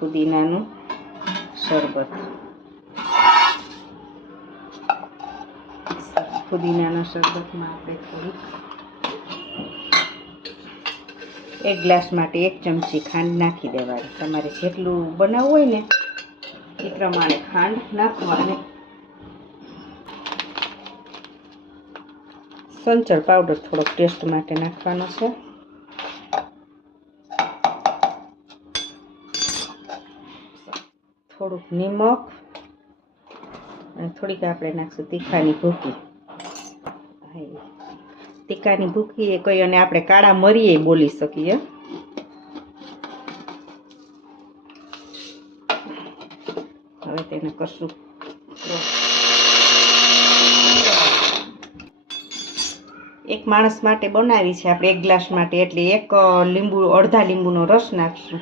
ફુદીનાનું શરબત. ફુદીનાના શરબતમાં આપણે થોડીક 1 ગ્લાસ માટે 1 ચમચી ખાંડ નાખી દેવાની. તમારે જેટલું બનાવવું હોય ને એ પ્રમાણે ખાંડ નાખવાની. સંચળ પાવડર થોડોક ટેસ્ટ માટે નાખવાનો છે. થોડુંક નિમક અને થોડીક આપણે નાખશું તીખાની ભૂકી. તીખાની ભૂકી એ કઈ અને આપણે કાળા મરીએ બોલી શકીએ. હવે તેને કશું એક માણસ માટે બનાવી છે આપણે 1 ગ્લાસ માટે, એટલે અડધા લીંબુનો રસ નાખશું.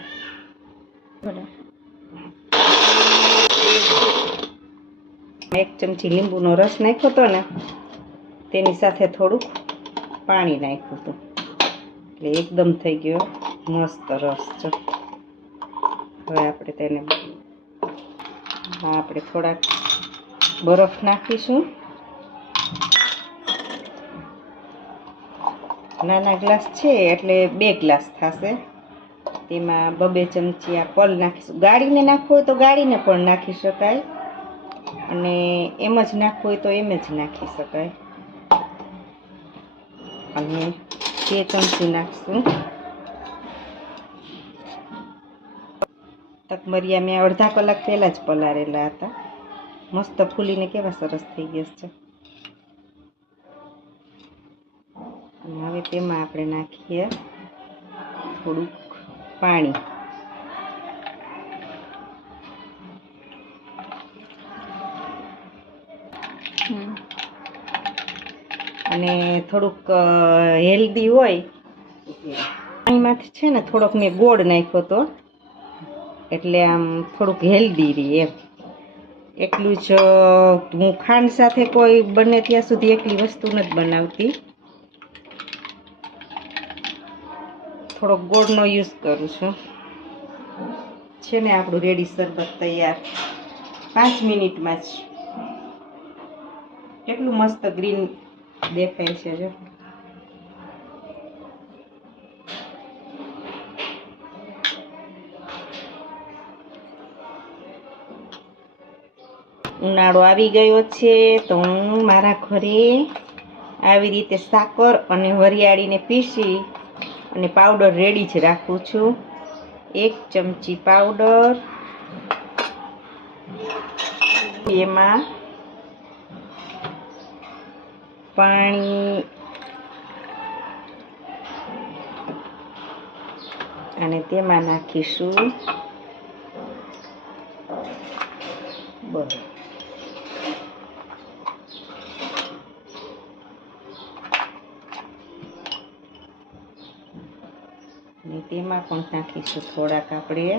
1 ચમચી લીંબુનો રસ નાખ્યો હતો ને તેની સાથે થોડુંક પાણી નાખ્યું હતું, એટલે એકદમ થઈ ગયો મસ્ત રસ. જો હવે આપણે તેને આપણે થોડાક બરફ નાખીશું. નાના ગ્લાસ છે એટલે 2 ગ્લાસ થશે. તેમાં 2 ચમચી આ પલ નાખીશું. ગાળીને નાખવું હોય તો ગાળીને પણ નાખી શકાય, અને એમ જ નાખવું હોય તો એમ જ નાખી શકાય. અને 2 ચમચી નાખશું તકમરિયા. મેં અડધા કલાક પહેલાં જ પલાળેલા હતા. મસ્ત ફૂલીને કેવા સરસ થઈ ગયા છે. અને હવે તેમાં આપણે નાખીએ થોડુંક પાણી. અને થોડુંક હેલ્ધી હોય પાણીમાંથી છે ને થોડોક મેં ગોળ નાખ્યો હતો, એટલે આમ થોડુંક હેલ્ધી રહે એમ. એકલું જ હું ખાંડ સાથે કોઈ બને ત્યાં સુધી એકલી વસ્તુ નથી બનાવતી, થોડોક ગોળનો યુઝ કરું છું. છે ને આપણું રેડી શરબત તૈયાર 5 મિનિટમાં જ. કેટલું મસ્ત ગ્રીન દેખાય છે. જો ઉનાળો આવી ગયો છે તો હું મારા ઘરે આવી રીતે સાકર અને વરિયાળીને પીસી અને પાવડર રેડી જ રાખું છું. 1 ચમચી પાવડર, એમાં પાણી અને તેમાં નાખીશું બરફ. અને તેમાં પણ નાખીશું થોડાક આપણે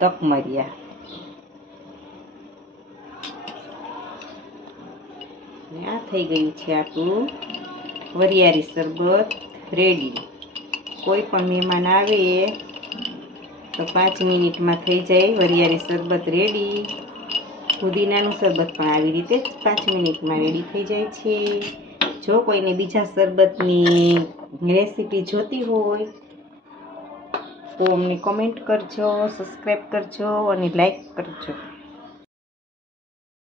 તકમરિયા. આ થઈ ગયું છે આપણું વરિયાળી શરબત રેડી. કોઈ પણ મહેમાન આવે તો 5 મિનિટમાં થઈ જાય વરિયાળી શરબત રેડી. ફુદીનાનું શરબત પણ આવી રીતે 5 મિનિટમાં રેડી થઈ જાય છે. જો કોઈને બીજા શરબતની રેસીપી જોતી હોય તો અમને કમેન્ટ કરજો, સબસ્ક્રાઈબ કરજો અને લાઈક કરજો.